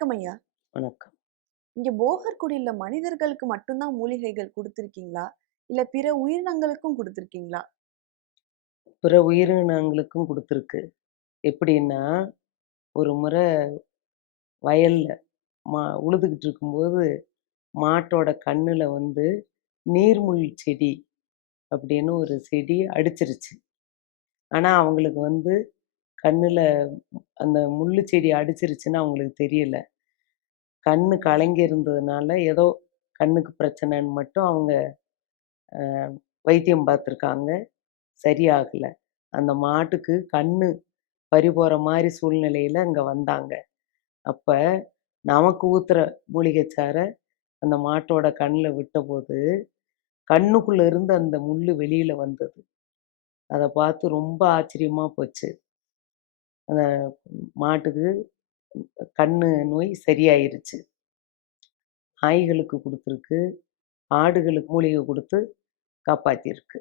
வணக்கம் ஐயா. வணக்கம். இங்க போகர்குடியில மனிதர்களுக்கு மட்டும் தான் மூலிகைகள் குடுத்திருக்கீங்களா? இல்ல பிற உயிரினங்களுக்கும் குடுத்திருக்கீங்களா? பிற உயிரினங்களுக்கும் குடுத்துருக்கு. எப்படின்னா, ஒரு முறை வயல்ல மா உழுதுகிட்டு இருக்கும்போது, மாட்டோட கண்ணுல வந்து நீர்முள் செடி அப்படின்னு ஒரு செடி அடிச்சிருச்சு. ஆனா, அவங்களுக்கு வந்து கண்ணில் அந்த முள்ளு செடி அடிச்சிருச்சுன்னு அவங்களுக்கு தெரியல. கண்ணு கலங்கி இருந்ததுனால, ஏதோ கண்ணுக்கு பிரச்சனைன்னு மட்டும் அவங்க வைத்தியம் பார்த்துருக்காங்க. சரியாகல. அந்த மாட்டுக்கு கண்ணு போகிற மாதிரி சூழ்நிலையில் அங்கே வந்தாங்க. அப்போ நமக்கு ஊத்துற மூலிகை அந்த மாட்டோட கண்ணில் விட்டபோது, கண்ணுக்குள்ளே இருந்து அந்த முள் வெளியில் வந்தது. அதை பார்த்து ரொம்ப ஆச்சரியமாக போச்சு. அந்த மாட்டுக்கு கண்ணு நோய் சரியாயிருச்சு. நாய்களுக்கு கொடுத்துருக்கு ஆடுகளுக்கு மூலிகை கொடுத்து காப்பாற்றிருக்கு